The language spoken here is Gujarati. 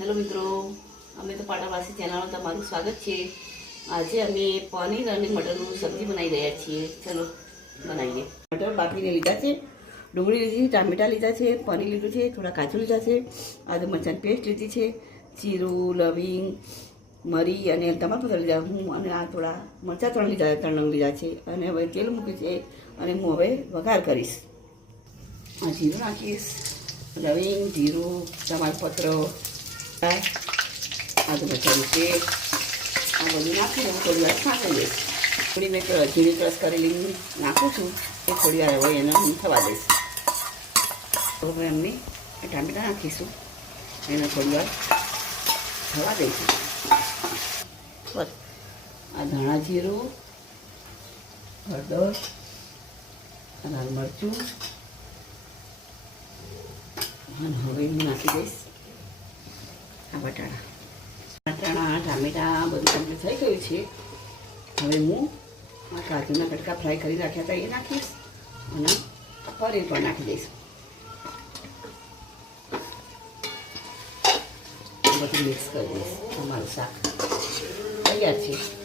હેલો મિત્રો, અમે તો પાટાવાસી ચેનલમાં તમારું સ્વાગત છે. આજે અમે પનીર અને મટરનું સબ્જી બનાવી રહ્યા છીએ. ચલો, બનાવીએ. મટર બાફીને લીધા છે, ડુંગળી લીધી ટામેટાં લીધા છે, પનીર લીધું છે, થોડા કાજુ લીધા છે, આદુ મરચાંની પેસ્ટ લીધી છે, જીરું, લવિંગ, મરી અને તમાકુ લીધા. હું અને આ થોડા મરચાં ત્રણ લીધા, ત્રણ નંગ લીધા છે. અને હવે તેલ મૂક્યું છે અને હું હવે વઘાર કરીશ. આ જીરું નાખીશ. લવિંગ, જીરું તમાલપત્ર આદુ મરચાંની પેસ્ટ આ બધું નાખીને હું થોડી વાર સાંકળી દઈશ થોડી મેં ઝીણી ક્રશ કરેલી નાખું છું એ થોડી વાર હોય એને હું થવા દઈશ તો હવે અમે ટામેટા નાખીશું એને થોડી વાર થવા દઈશું બસ આ ધાણા જીરું હળદર લાલ મરચું અને હવે હું નાખી દઈશ આ બટાણા. બટાણા, ટામેટાં બધું કમ્પ્લીટ થઈ ગયું છે. હવે હું આ કાજુના કટકા ફ્રાય કરી રાખ્યા હતા એ નાખીશ અને પનીર પણ નાખી દઈશ. બધું મિક્સ કરી દઈશ. અમારું શાક. તૈયાર છે.